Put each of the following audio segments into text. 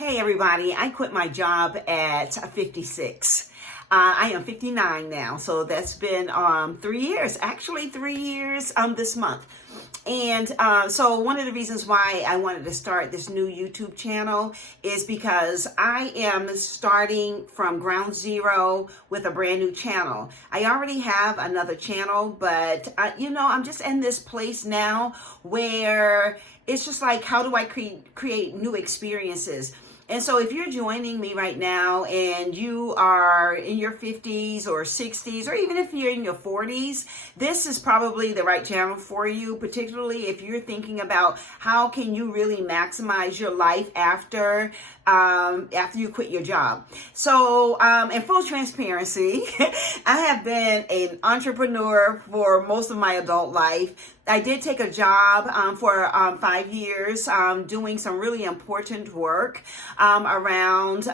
Hey everybody, I quit my job at 56. I am 59 now, so that's been 3 years, actually 3 years this month. And so one of the reasons why I wanted to start this new YouTube channel is because I am starting from ground zero with a brand new channel. I already have another channel, but I'm just in this place now where it's just like, how do I create new experiences? And so if you're joining me right now and you are in your 50s or 60s, or even if you're in your 40s, this is probably the right channel for you, particularly if you're thinking about how can you really maximize your life after you quit your job. So in full transparency, I have been an entrepreneur for most of my adult life. I did take a job for 5 years doing some really important work around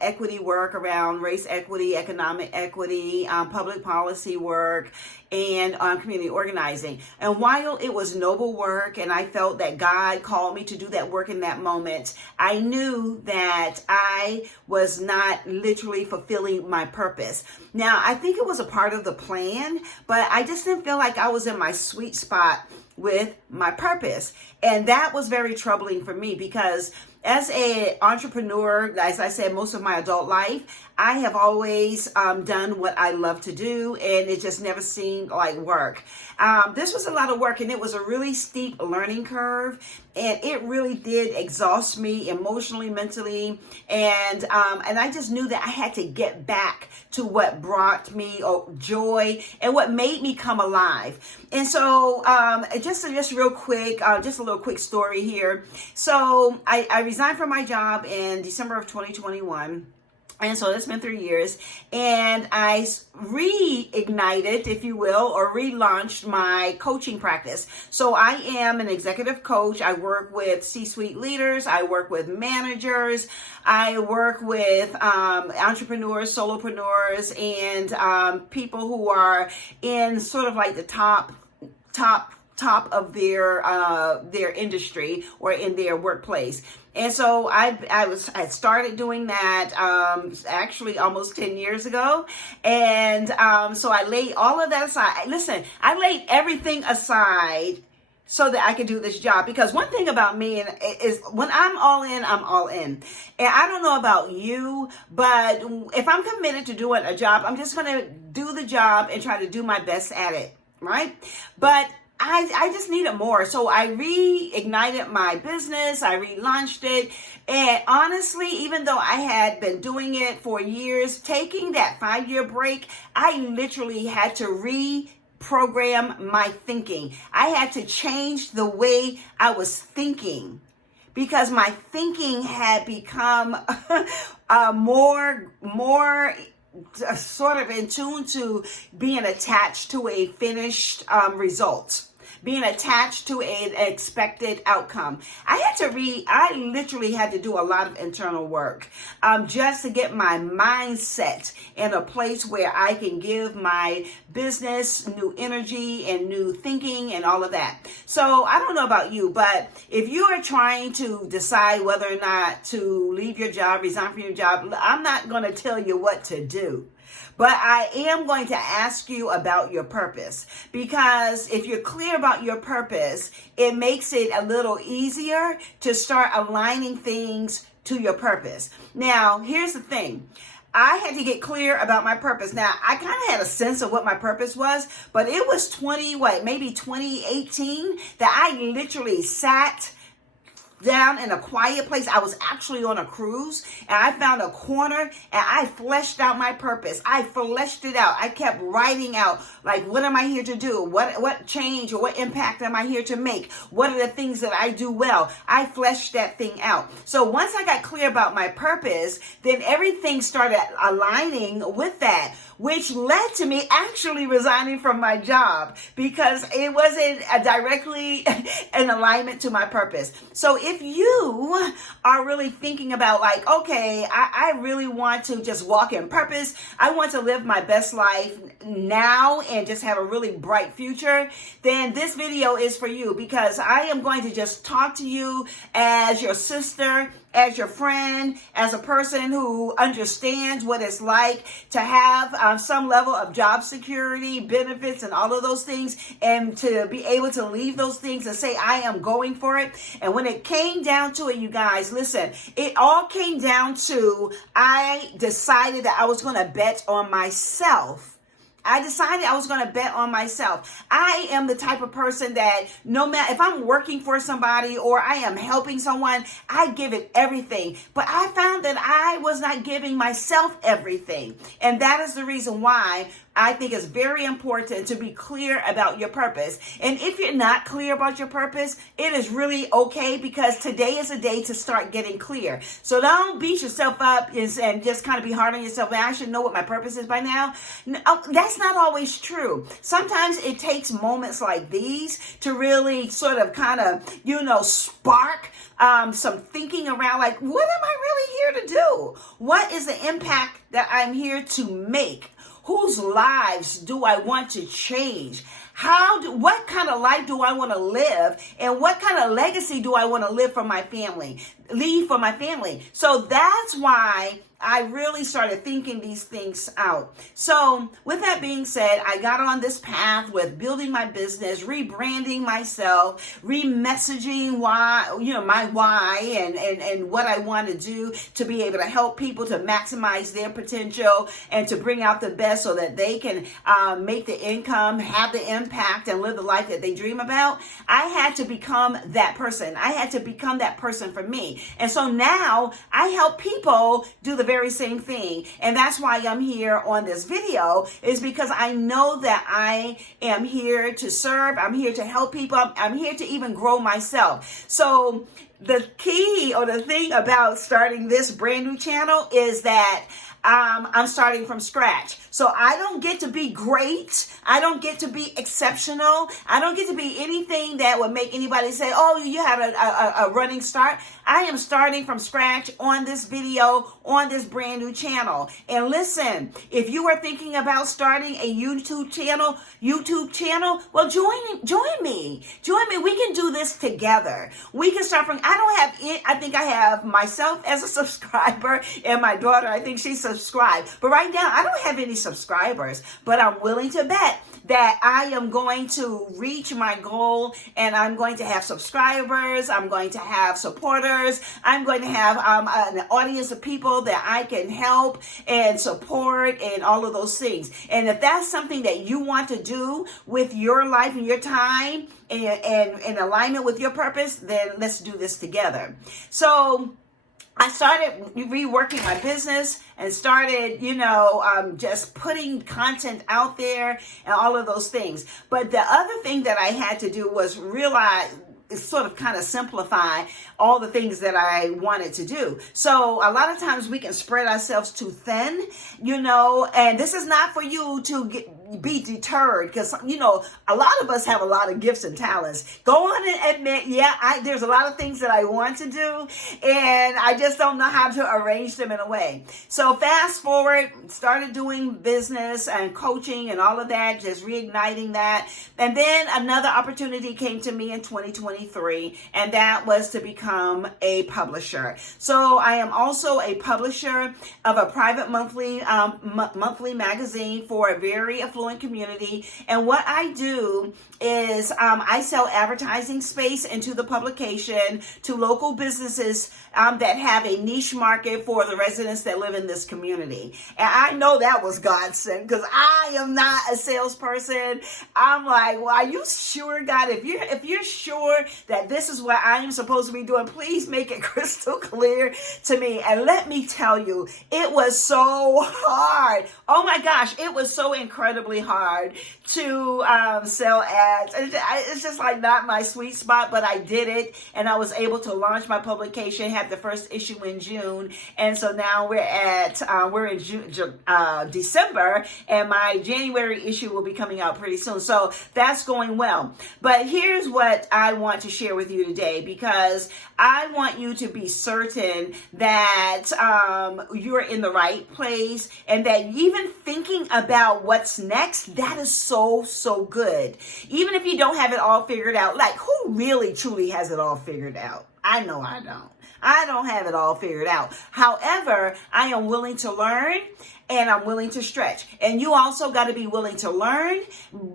equity work, around race equity, economic equity, public policy work, and community organizing. And while it was noble work and I felt that God called me to do that work in that moment, I knew that I was not literally fulfilling my purpose. Now, I think it was a part of the plan, but I just didn't feel like I was in my sweet spot with my purpose. And that was very troubling for me because as an entrepreneur, as I said, most of my adult life, I have always done what I love to do, and it just never seemed like work. This was a lot of work, and it was a really steep learning curve, and it really did exhaust me emotionally, mentally, and I just knew that I had to get back to what brought me joy and what made me come alive. And so, just real quick, just a little quick story here. So I resigned from my job in December of 2021. And so it's been 3 years, and I reignited, if you will, or relaunched my coaching practice. So I am an executive coach. I work with C-suite leaders. I work with managers. I work with entrepreneurs, solopreneurs, and people who are in sort of like the top of their industry or in their workplace. And so I started doing that actually almost 10 years ago. And so I laid all of that aside. Listen, I laid everything aside so that I could do this job. Because one thing about me is when I'm all in, I'm all in. And I don't know about you, but if I'm committed to doing a job, I'm just going to do the job and try to do my best at it, right? But I just needed more. So I reignited my business. I relaunched it. And honestly, even though I had been doing it for years, taking that 5-year break, I literally had to reprogram my thinking. I had to change the way I was thinking because my thinking had become more sort of in tune to being attached to a finished result, being attached to an expected outcome. I literally had to do a lot of internal work just to get my mindset in a place where I can give my business new energy and new thinking and all of that. So I don't know about you, but if you are trying to decide whether or not to leave your job, resign from your job, I'm not going to tell you what to do. But I am going to ask you about your purpose, because if you're clear about your purpose, it makes it a little easier to start aligning things to your purpose. Now, here's the thing. I had to get clear about my purpose. Now, I kind of had a sense of what my purpose was, but it was maybe 2018 that I literally sat down in a quiet place. I was actually on a cruise, and I found a corner and I fleshed out my purpose. I fleshed it out. I kept writing out, like, what am I here to do? What change or what impact am I here to make? What are the things that I do well? I fleshed that thing out. So once I got clear about my purpose, then everything started aligning with that, which led to me actually resigning from my job because it wasn't directly in alignment to my purpose. So if you are really thinking about like, okay, I really want to just walk in purpose. I want to live my best life now and just have a really bright future, then this video is for you, because I am going to just talk to you as your sister, as your friend, as a person who understands what it's like to have some level of job security, benefits, and all of those things, and to be able to leave those things and say, I am going for it. And when it came down to it, you guys, listen, it all came down to, I decided that I was going to bet on myself. I decided I was going to bet on myself. I am the type of person that no matter if I'm working for somebody or I am helping someone, I give it everything. But I found that I was not giving myself everything. And that is the reason why I think it's very important to be clear about your purpose. And if you're not clear about your purpose, it is really okay, because today is a day to start getting clear. So don't beat yourself up and just kind of be hard on yourself. I should know what my purpose is by now. No, that's not always true. Sometimes it takes moments like these to really sort of kind of, spark some thinking around, like, what am I really here to do? What is the impact that I'm here to make? Whose lives do I want to change? What kind of life do I want to live? And what kind of legacy do I want to leave for my family? So that's why I really started thinking these things out. So with that being said, I got on this path with building my business, rebranding myself, remessaging my why and what I want to do to be able to help people to maximize their potential and to bring out the best so that they can make the income, have the impact, and live the life that they dream about. I had to become that person. I had to become that person for me. And so now I help people do the very same thing. And that's why I'm here on this video, is because I know that I am here to serve. I'm here to help people. I'm here to even grow myself. So the key or the thing about starting this brand new channel is that I'm starting from scratch. So I don't get to be great. I don't get to be exceptional. I don't get to be anything that would make anybody say, oh, you had a running start. I am starting from scratch on this video, on this brand new channel. And listen, if you are thinking about starting a YouTube channel, well, join me. We can do this together. We can start from, I think I have myself as a subscriber and my daughter, I think she's subscribed. But right now, I don't have any subscribers, but I'm willing to bet that I am going to reach my goal, and I'm going to have subscribers. I'm going to have supporters. I'm going to have an audience of people that I can help and support and all of those things. And if that's something that you want to do with your life and your time and in alignment with your purpose, then let's do this together. So I started reworking my business and started, just putting content out there and all of those things. But the other thing that I had to do was realize, sort of kind of simplify all the things that I wanted to do. So a lot of times we can spread ourselves too thin, and this is not for you to be deterred, because, a lot of us have a lot of gifts and talents. Go on and admit, there's a lot of things that I want to do, and I just don't know how to arrange them in a way. So fast forward, started doing business and coaching and all of that, just reigniting that. And then another opportunity came to me in 2023, and that was to become a publisher. So I am also a publisher of a private monthly magazine for a very affluent community. And what I do is I sell advertising space into the publication to local businesses that have a niche market for the residents that live in this community. And I know that was God sent, because I am not a salesperson. I'm like, well, are you sure, God? If you're sure that this is what I am supposed to be doing, please make it crystal clear to me. And let me tell you, it was so hard. Oh my gosh, it was so incredibly incredibly hard to sell ads. It's just like not my sweet spot, but I did it, and I was able to launch my publication, had the first issue in June, and so now we're in December, and my January issue will be coming out pretty soon. So that's going well. But here's what I want to share with you today, because I want you to be certain that you're in the right place, and that even thinking about what's next, that is so good. Even if you don't have it all figured out, like who really truly has it all figured out? I know I don't. I don't have it all figured out. However, I am willing to learn, and I'm willing to stretch. And you also got to be willing to learn,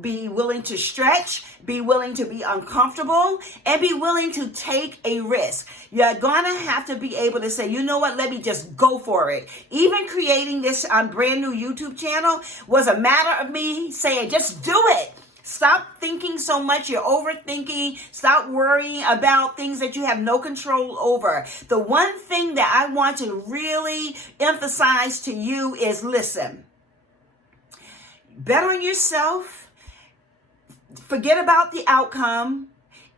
be willing to stretch, be willing to be uncomfortable, and be willing to take a risk. You're going to have to be able to say, you know what, let me just go for it. Even creating this brand new YouTube channel was a matter of me saying, just do it. Stop thinking so much. You're overthinking. Stop worrying about things that you have no control over. The one thing that I want to really emphasize to you is, listen, bet on yourself, forget about the outcome,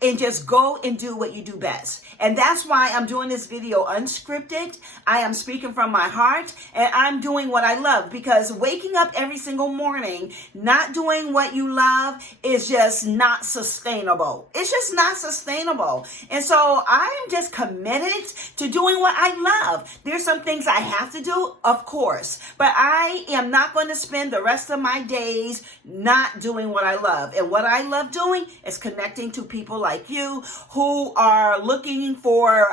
and just go and do what you do best. And that's why I'm doing this video unscripted. I am speaking from my heart, and I'm doing what I love, because waking up every single morning not doing what you love is just not sustainable. It's just not sustainable. And so I am just committed to doing what I love. There's some things I have to do, of course, but I am not going to spend the rest of my days not doing what I love. And what I love doing is connecting to people like you who are looking for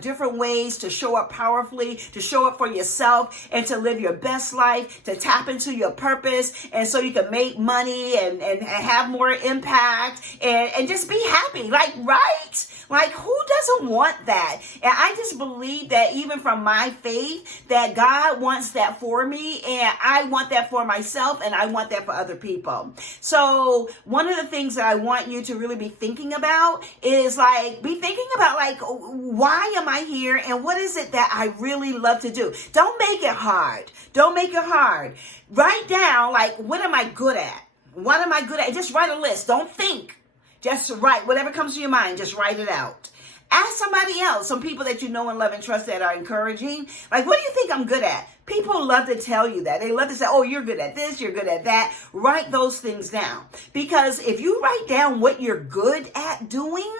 different ways to show up powerfully, to show up for yourself, and to live your best life, to tap into your purpose, and so you can make money and have more impact and just be happy. Like, right? Like, who doesn't want that? And I just believe that even from my faith, that God wants that for me, and I want that for myself, and I want that for other people. So one of the things that I want you to really be thinking about is, like, be thinking about, like, why am I here, and what is it that I really love to do? Don't make it hard. Don't make it hard. Write down, like, what am I good at? What am I good at? Just write a list. Don't think. Just write. Whatever comes to your mind, just write it out. Ask somebody else, some people that you know and love and trust that are encouraging. Like, what do you think I'm good at? People love to tell you that. They love to say, oh, you're good at this, you're good at that. Write those things down. Because if you write down what you're good at doing,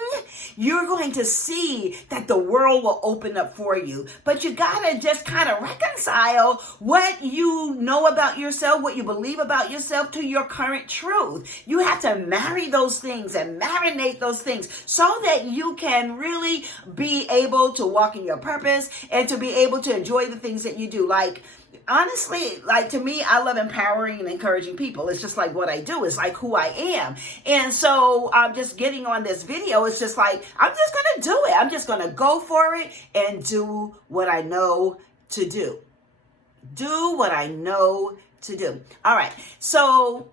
you're going to see that the world will open up for you. But you got to just kind of reconcile what you know about yourself, what you believe about yourself, to your current truth. You have to marry those things and marinate those things so that you can really be able to walk in your purpose and to be able to enjoy the things that you do. Like, honestly, like, to me, I love empowering and encouraging people. It's just like what I do. It's like who I am. And so I'm just getting on this video. It's just like, I'm just going to do it. I'm just going to go for it and do what I know to do. Do what I know to do. All right. So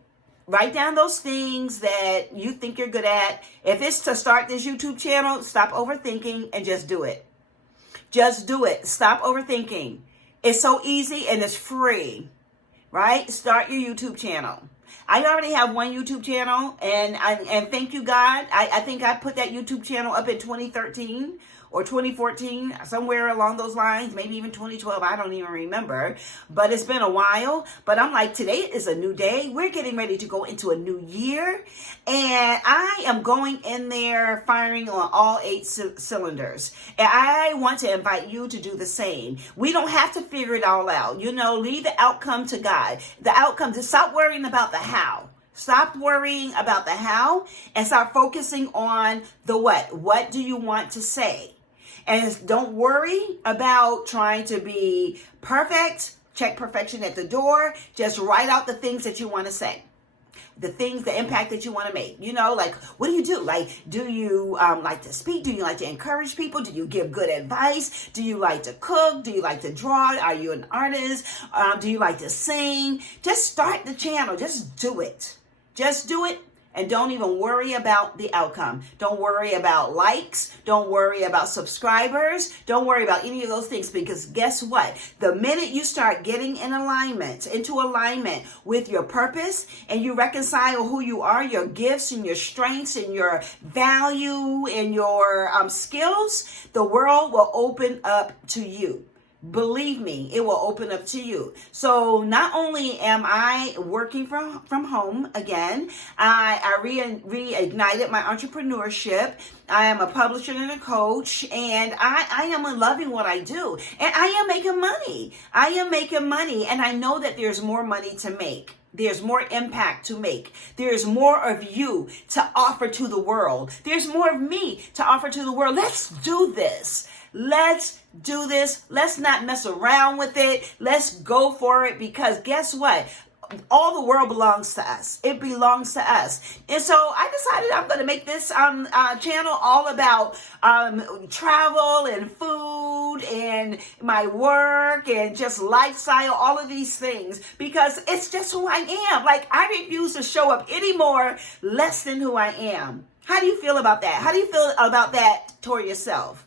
write down those things that you think you're good at. If it's to start this YouTube channel, stop overthinking and just do it. Just do it. Stop overthinking. It's so easy and it's free, right? Start your YouTube channel. I already have one YouTube channel, and thank you, God. I think I put that YouTube channel up in 2013 or 2014, somewhere along those lines, maybe even 2012. I don't even remember, but it's been a while. But I'm like, today is a new day. We're getting ready to go into a new year, and I am going in there firing on all 8 cylinders. And I want to invite you to do the same. We don't have to figure it all out. You know, leave the outcome to God. The outcome, to stop worrying about the how. Stop worrying about the how and start focusing on the what. What do you want to say? And don't worry about trying to be perfect. Check perfection at the door. Just write out the things that you want to say. The things, the impact that you want to make. You know, like, what do you do? Like, do you like to speak? Do you like to encourage people? Do you give good advice? Do you like to cook? Do you like to draw? Are you an artist? Do you like to sing? Just start the channel. Just do it. Just do it and don't even worry about the outcome. Don't worry about likes. Don't worry about subscribers. Don't worry about any of those things, because guess what? The minute you start getting into alignment with your purpose, and you reconcile who you are, your gifts and your strengths and your value and your skills, the world will open up to you. Believe me, it will open up to you. So not only am I working from home again, I reignited my entrepreneurship. I am a publisher and a coach, and I am loving what I do. And I am making money. I am making money, and I know that there's more money to make. There's more impact to make. There's more of you to offer to the world. There's more of me to offer to the world. Let's do this. Let's do this. Let's not mess around with it. Let's go for it, because guess what? All the world belongs to us. It belongs to us. And so I decided I'm going to make this channel all about travel and food and my work and just lifestyle, all of these things, because it's just who I am. Like, I refuse to show up any more less than who I am. How do you feel about that? How do you feel about that toward yourself?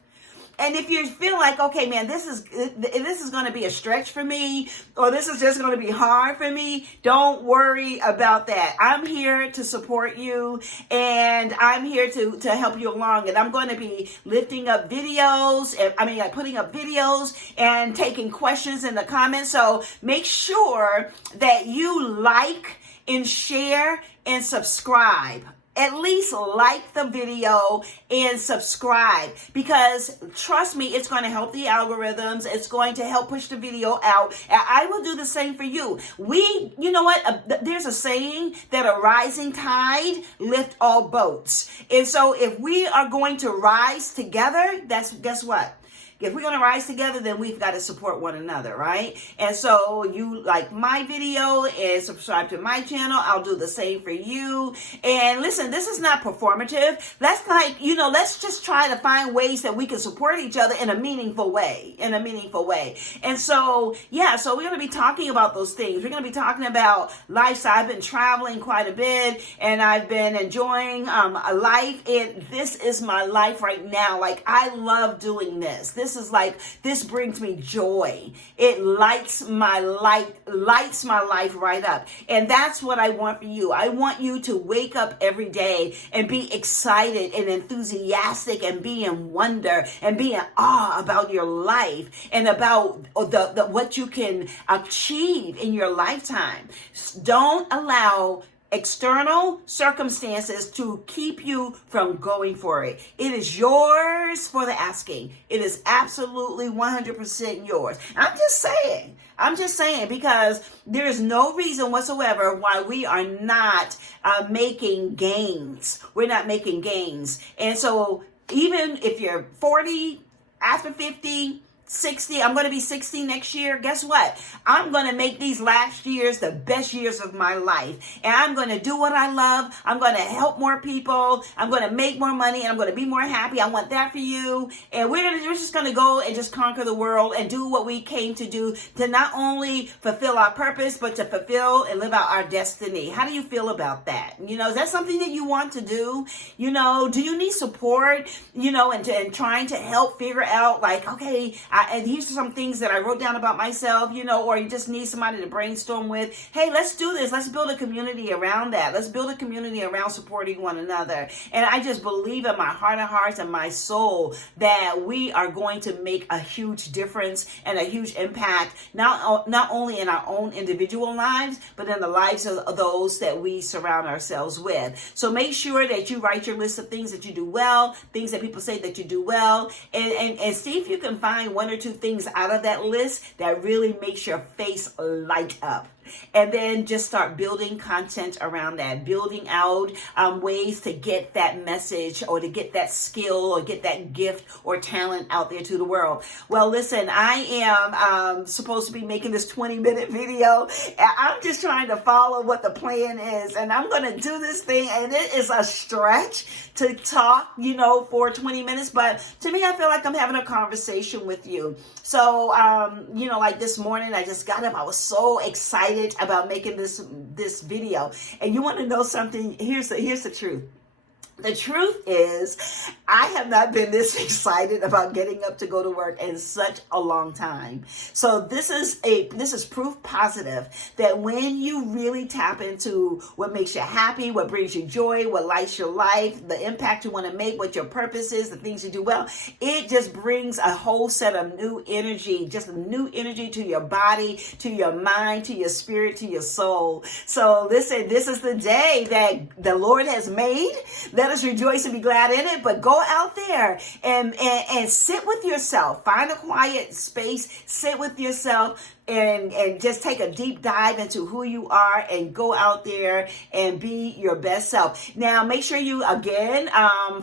And if you feel like, okay, man, this is going to be a stretch for me, or this is just going to be hard for me, don't worry about that. I'm here to support you, and I'm here to help you along. And I'm going to be lifting up videos, putting up videos and taking questions in the comments. So make sure that you like and share and subscribe. At least like the video and subscribe, because trust me, it's going to help the algorithms. It's going to help push the video out. And I will do the same for you. You know what? There's a saying that a rising tide lifts all boats. And so if we are going to rise together, guess what? If we're going to rise together, then we've got to support one another, right? And so you like my video and subscribe to my channel. I'll do the same for you. And listen, this is not performative. Let's just try to find ways that we can support each other in a meaningful way, And so, so we're going to be talking about those things. We're going to be talking about lifestyle. I've been traveling quite a bit, and I've been enjoying a life. And this is my life right now. Like, I love doing this. This brings me joy. It lights my life right up. And that's what I want for you. I want you to wake up every day and be excited and enthusiastic and be in wonder and be in awe about your life and about what you can achieve in your lifetime. Don't allow external circumstances to keep you from going for it. It is yours for the asking. It is absolutely 100% yours. I'm just saying, because there is no reason whatsoever why we are not making gains. We're not making gains. And so even if you're 40, after 50, 60, I'm going to be 60 next year. Guess what? I'm going to make these last years the best years of my life. And I'm going to do what I love. I'm going to help more people. I'm going to make more money, and I'm going to be more happy. I want that for you. And we're just going to go and just conquer the world and do what we came to do, to not only fulfill our purpose, but to fulfill and live out our destiny. How do you feel about that? Is that something that you want to do? Do you need support, and trying to help figure out, like, okay, and these are some things that I wrote down about myself, or you just need somebody to brainstorm with. Hey, let's do this. Let's build a community around that. Let's build a community around supporting one another. And I just believe in my heart of hearts and my soul that we are going to make a huge difference and a huge impact, not only in our own individual lives, but in the lives of those that we surround ourselves with. So make sure that you write your list of things that you do well, things that people say that you do well, and see if you can find one or two things out of that list that really makes your face light up. And then just start building content around that, building out ways to get that message or to get that skill or get that gift or talent out there to the world. Well, listen, I am supposed to be making this 20-minute video. I'm just trying to follow what the plan is, and I'm going to do this thing, and it is a stretch to talk, for 20 minutes, but to me, I feel like I'm having a conversation with you. So, like this morning, I just got up. I was so excited excited about making this video. And you want to know something? Here's the truth. The truth is, I have not been this excited about getting up to go to work in such a long time. So this is proof positive that when you really tap into what makes you happy, what brings you joy, what lights your life, the impact you want to make, what your purpose is, the things you do well, it just brings a whole set of new energy, just a new energy to your body, to your mind, to your spirit, to your soul. So listen, this is the day that the Lord has made. Let us rejoice and be glad in it, but go out there and sit with yourself. Find a quiet space, sit with yourself, and just take a deep dive into who you are and go out there and be your best self. Now, make sure you, again,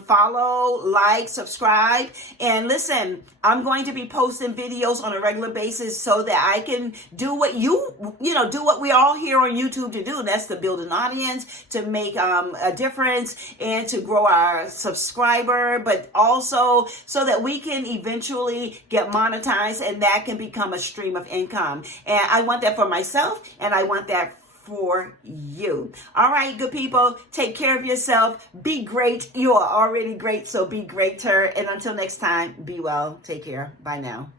follow, like, subscribe, and listen, I'm going to be posting videos on a regular basis so that I can do what do what we all here on YouTube to do. And that's to build an audience, to make a difference, and to grow our subscriber, but also so that we can eventually get monetized and that can become a stream of income. And I want that for myself, and I want that for you. All right, good people, take care of yourself. Be great. You are already great, so be greater. And until next time, be well. Take care. Bye now.